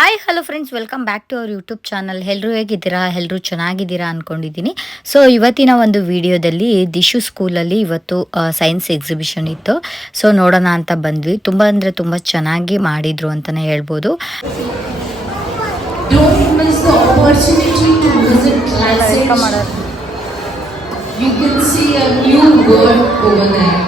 Hi hello friends, welcome back to our YouTube channel. ಎಲ್ಲರೂ ಹೇಗಿದ್ದೀರಾ? ಎಲ್ಲರೂ ಚೆನ್ನಾಗಿದ್ದೀರಾ ಅಂದ್ಕೊಂಡಿದ್ದೀನಿ. ಸೊ ಇವತ್ತಿನ ಒಂದು ವಿಡಿಯೋದಲ್ಲಿ ದಿಶು ಸ್ಕೂಲಲ್ಲಿ ಇವತ್ತು ಸೈನ್ಸ್ ಎಕ್ಸಿಬಿಷನ್ ಇತ್ತು. ಸೊ ನೋಡೋಣ ಅಂತ ಬಂದ್ವಿ. ತುಂಬ ಅಂದರೆ ತುಂಬ ಚೆನ್ನಾಗಿ ಮಾಡಿದರು ಅಂತಲೇ ಹೇಳ್ಬೋದು. You can see a new world over there.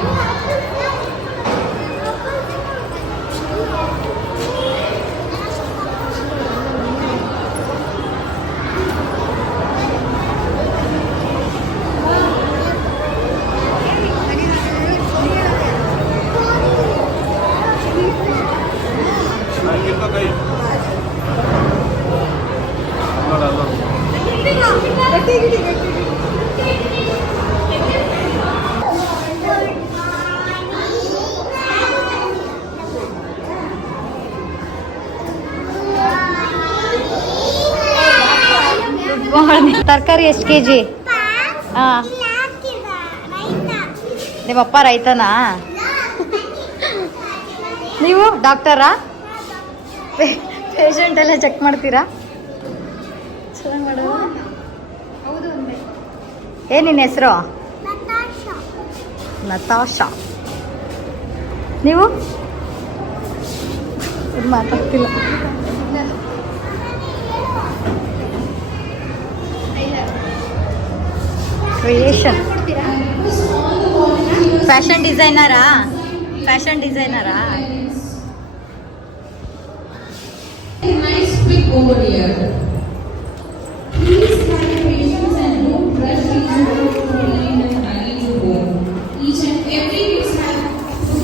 ತರಕಾರಿ ಎಷ್ಟು ಕೆಜಿ? ಹಾಂ, ನಿಮ್ಮಪ್ಪ ರೈತನಾ? ನೀವು ಡಾಕ್ಟರಾ? ಪೇಷಂಟ್ ಎಲ್ಲ ಚೆಕ್ ಮಾಡ್ತೀರಾ? ಚೆನ್ನಾಗಿ ಮಾಡೋದು. ಏನು ನಿನ್ನ ಹೆಸರು? ನತಾಶಾ. ನೀವು ಮಾತಾಡ್ತಿಲ್ಲ. ಕ್ರಿಯೇಷನ್ ಫ್ಯಾಷನ್ ಡಿಸೈನರಾ? ಫ್ಯಾಷನ್ ಡಿಸೈನರಾ? Nice pic over here. Please have patience and don't rush each one to leave and hurry to go. Each and every piece has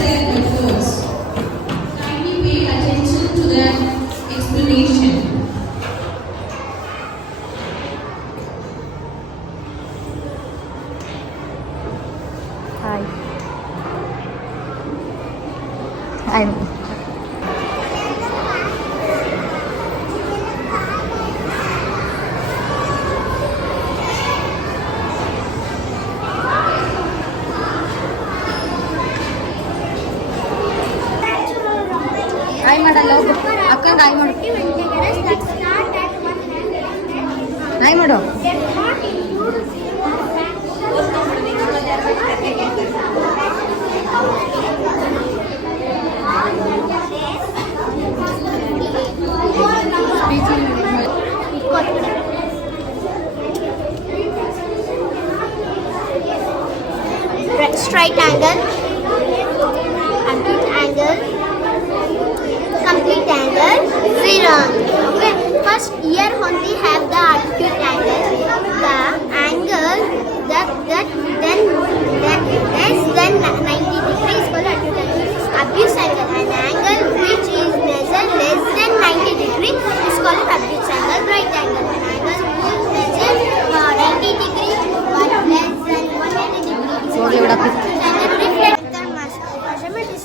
their efforts. Kindly pay attention to their explanation. Hi. I'm. Hi ಮಾಡಲ್ಲ, ಅಕ್ಕಂಗೆ hi ಮಾಡು. Hi ಮಾಡು. Straight angle, acute angle, complete angle, zero angle. Okay, first here only have the acute angle. The angle that then less than 90 degrees is called acute angle. Obtuse angle, an angle which is measured less than 90 degrees is called obtuse angle. Right angle, an angle which measured 90 degrees but less than 180 degrees. Measurement is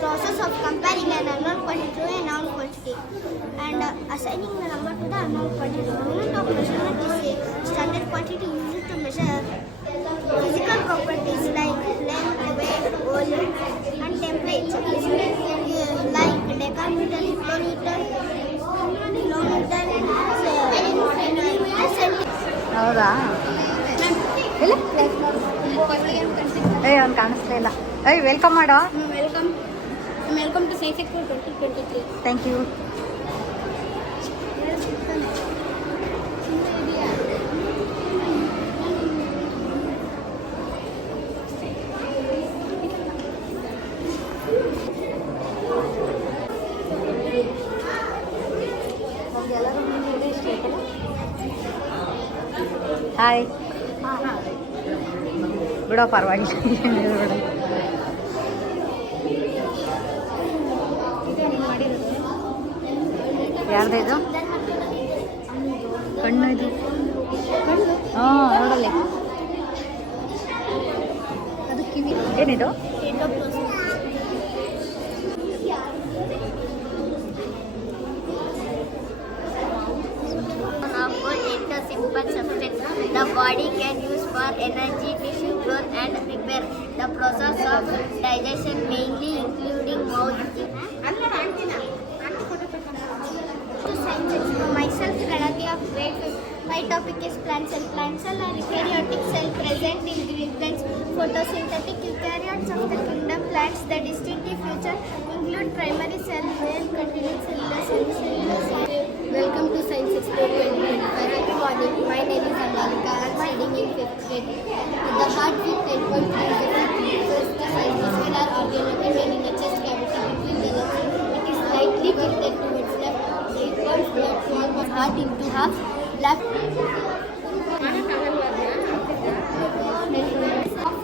process of comparing an unknown quantity to a known quantity and assigning the number to the unknown quantity. Unit of measurement is a standard quantity used to measure physical properties like length, weight, volume, and temperature. Like decameter, hectometer, kilometer, millimeter, centimeter. ಹೌದಾ? ಇಲ್ಲ ಅವ್ನು ಕಾಣಿಸ್ತಾ ಇಲ್ಲ. Welcome ಮಾಡೋ. Welcome to Science Expo 2023. Thank you. Hi ಬಿಡೋ, ಪರವಾಗಿಲ್ಲ. ಯಾರ್ದು ಇದು? ಕಣ್ಣು ಇದು. ಹಾಂ, ನೋಡಲ್ಲಿ. ಏನಿದು? Simple substance the body can use for energy, tissue growth and repair. The process of digestion mainly including mouth. My topic is plant cell. Plant cell are eukaryotic cell present in green plants. Photosynthetic eukaryotes of the kingdom plants. The distinctive feature include primary cell where containing cellular cell. Welcome to Science Experiment 25. Good morning. My name is Amalika. I am studying in 5th grade. The heartbeat 10.3 is the first cellular organ located in the chest cavity between the lungs. It is slightly tilted towards left. It pulls blood from the heart into half. Left. Of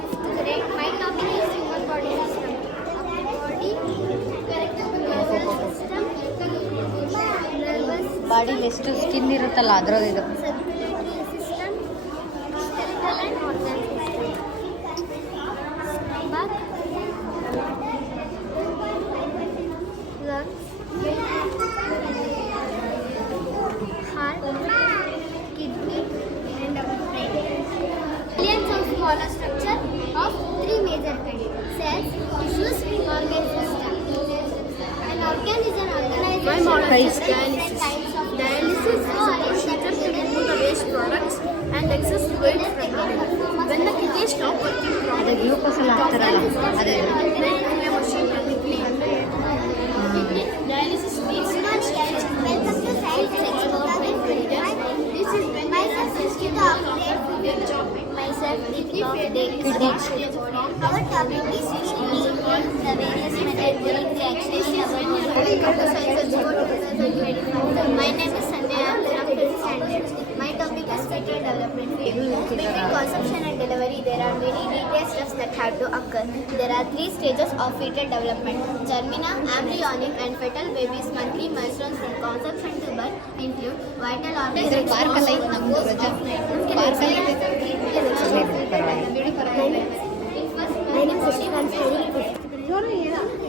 5th grade. My topic is human body system. Body, nervous system, nervous ಬಾಡಿಲಿ ಎಷ್ಟು skin ಇರುತ್ತಲ್ಲ ಅದ್ರದ್ದು ಇದು. circulatory system, skeletal and organ system. Stomach, lungs, heart, kidney, and brain. Millions of smaller structure of 3 major kinds: cells, tissues, organ system. An organ is an organization of different kinds of Dialysis is a procedure to remove the waste products and excess fluid from the body. When the kidney stop working ಅದೇ properly, glucose ಎಲ್ಲ ಹಾಕ್ತಾರಲ್ಲ ಅದೇ. then the machine will be clean. Dialysis means Welcome to Science Experiment 25. this is when Myself Nikita update. Myself Nikita update. Our topic is kidney. The various metabolic reactions in our body. My name is Sanjay. I am from 5th standard. My topic is fetal development. Between conception and delivery, there are many detailed steps that have to occur. There are 3 stages of fetal development: germina, embryonic, and fetal babies' monthly milestones from conception to birth include vital organs. ಇದ್ರ park ಎಲ್ಲ ಐತೆ ನಮ್ದು ರಜಾ park ಎಲ್ಲ ಐತೆ. My name is Shiv. I'm studying fifth.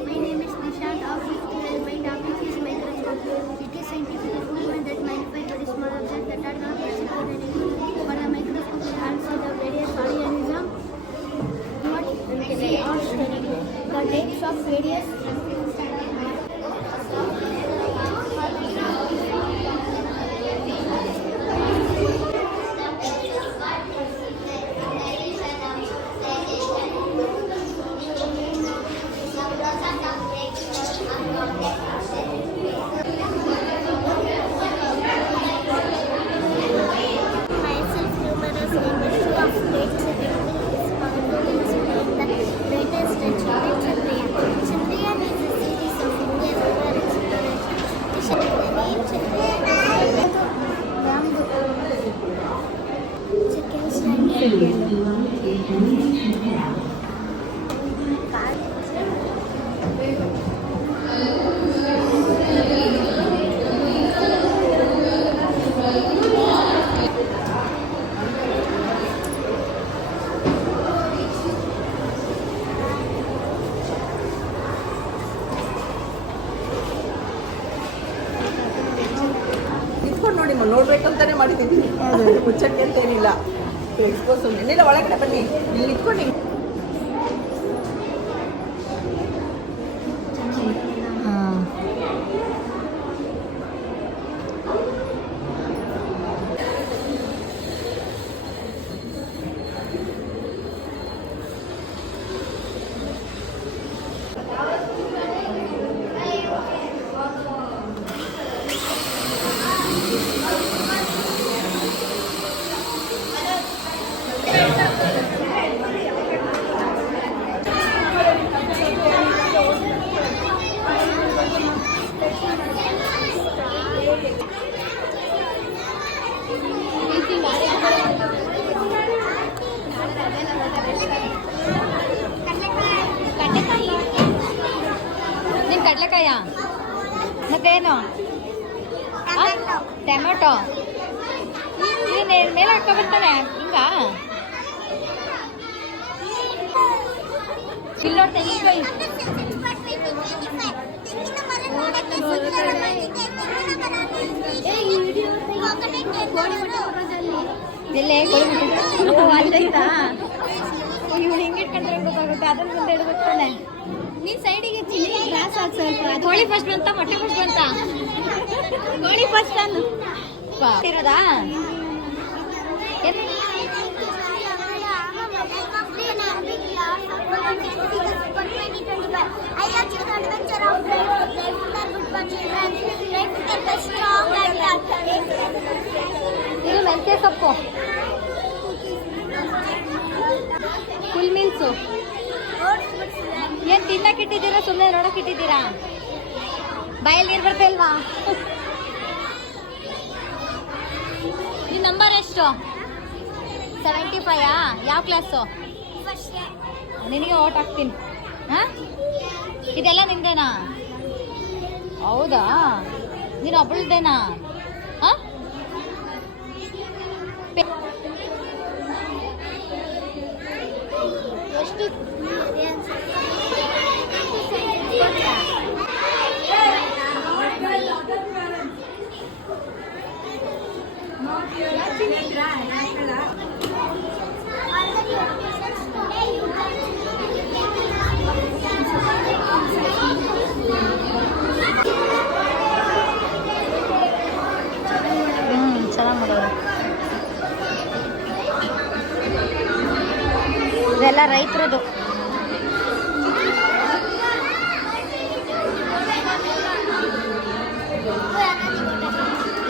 My name is Nishant. Of 5th grade. My topic is microscope. It is scientific equipment that magnify very small objects that are not visible directly. For a microscope, we can see the various organisms. What they are studying. The types of various myself numerous members of great the greatest achievement Chandrayaan. Chandrayaan is a series of Indian lunar explorations. The name Chandrayaan chicken ನಿಂತ್ಕೊಂಡು ನೋಡಿ ನೋಡ್ಬೇಕಂತಾನೆ ಮಾಡಿದ್ದೀವಿ ಮುಚ್ಚಕ್ಕೆ ಅಂತ ಏನಿಲ್ಲ expose ಏನಿಲ್ಲ ಒಳಗಡೆ ಬನ್ನಿ ಇಲ್ಲಿ ನಿಂತ್ಕೊಂಡು ನಿನ್ ಕಡ್ಲೆಕಾಯ ಮತ್ತೇನು ಟೊಮೆಟೊ ನೀನು ಮೇಲೆ ಹಾಕೋ ಬರ್ತಾನೆ ಹಿಂಗ ಇಲ್ಲ ತೆಂಗಿನಕಾಯಿ ಎಲ್ಲೇ ಅಲ್ಲೈತಾ ಇವಳು ಹಿಂಗೆ ಇಟ್ಕೊಂಡ್ರೆ ಗೊತ್ತಾಗುತ್ತೆ ಅದನ್ನ ಮುಂದೆ ಹಿಡ್ಕೊತಾನೆ ನೀನ್ ಸೈಡಿಗೆ ಗ್ಲಾಸ್ ಹಾಕಿ ಸ್ವಲ್ಪ ಕೋಳಿ ಫಸ್ಟ್ ಬಂತ ಮೊಟ್ಟೆ ಫಸ್ಟ್ ಬಂತ ಕೋಳಿ ಫಸ್ಟ್ ಅನ್ನು ಇರೋದಾ I have chosen adventure of life. Life are good for children. Life is the strong and ಇದು ಮೆಂತ್ಯ ಸೊಪ್ಪು, ಫುಲ್ ಮೀಲ್ಸು. ಏನು ತಿನ್ನಕ್ಕೆ ಇಟ್ಟಿದ್ದೀರಾ, ಸುಮ್ಮನೆ ನೋಡಕ್ಕೆ ಇಟ್ಟಿದ್ದೀರಾ? ಬಾಯಲ್ಲಿ ನೀರು ಬರ್ತಾ ಇಲ್ವಾ? ನಿನ್ನ ನಂಬರ್ ಎಷ್ಟು? 75. ಯಾವ ಕ್ಲಾಸು? ನಿನಗೆ ಓಟ್ ಹಾಕ್ತೀನಿ. ಹಾಂ, ಇದೆಲ್ಲ ನಿಂದೇನಾ? ಹೌದಾ, ನೀನು ಒಬ್ಬಳದೇನಾ? ಹಾಂ, ಎಷ್ಟು ಚೆನ್ನಾಗಿ ಮಾಡೋದು. ಇದೆಲ್ಲ ರೈತರದು.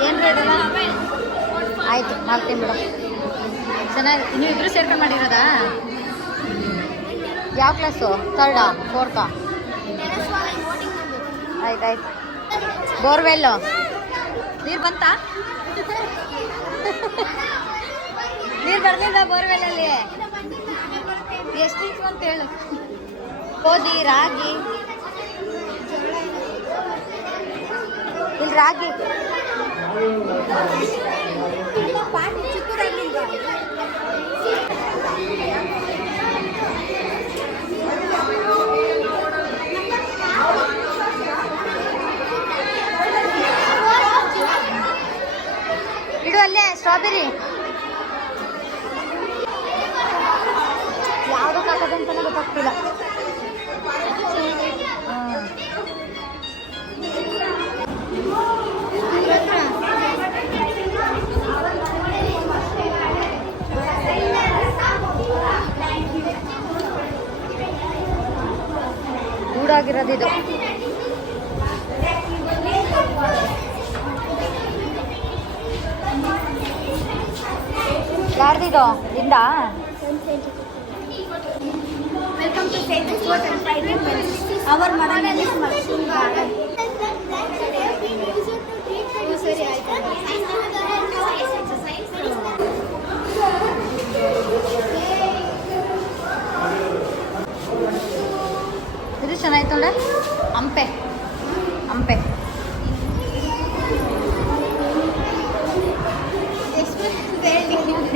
ಏನು ಇದೆಲ್ಲ? ಆಯಿತು, ಮಾಡ್ತೀನಿ ಬಿಡು. ಚೆನ್ನಾಗಿ. ನೀವು ಇಬ್ಬರು ಸೇರ್ಕೊಂಡು ಮಾಡಿರೋದಾ? ಯಾವ ಕ್ಲಾಸು? 3rd, 4th? ಆಯ್ತಾಯ್ತು. ಬೋರ್ವೆಲ್ಲು ನೀರು ಬಂತಾ? ನೀರು ಬರಲಿಲ್ಲ ಬೋರ್ವೆಲ್ಲಲ್ಲಿ? ಎಷ್ಟು ಇಂಚು ಅಂತ ಹೇಳು. ಗೋಧಿ, ರಾಗಿ. ಇಲ್ಲಿ ರಾಗಿ ಇಡು ಅಲ್ಲೇ. ಸ್ಟ್ರಾಬೆರಿ ಯಾವುದಕ್ಕೆ ಹಾಕೋದಂತಾನೆ ಗೊತ್ತಾಗ್ತಿಲ್ಲ. ಗೂಡಾಗಿರೋದು ಇದು. ಯಾರ್ದಿದು? ಇಂದ Welcome to St. Sports and Private Mills. Our modern name is Maxim Garden. ಇದು ಚೆನ್ನಾಯ್ತು ನೋಡ. ಹಂಪೆ ಹಂಪೆ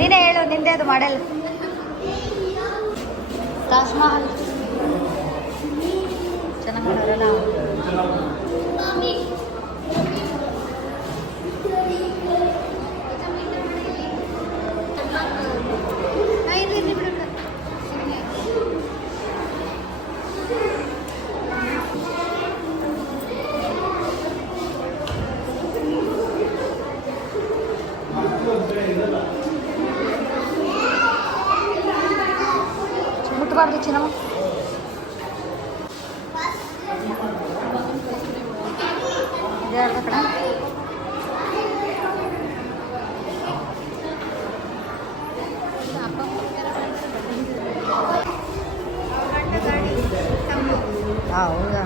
ನೀನೇ ಹೇಳು, ನಿಂದೆ ಅದು ಮಾಡೆಲ್. ತಾಜ್ ಮಹಲ್ ಚೆನ್ನಾಗಿ ಮಾಡೋರಲ್ಲ. ಮುಟ್ಬಾರ್ದು ಚಿನ್ನಮ್ಮ. ಇದೇ ಅರ್ಧ ಕಡೆ. ಹೌದಾ?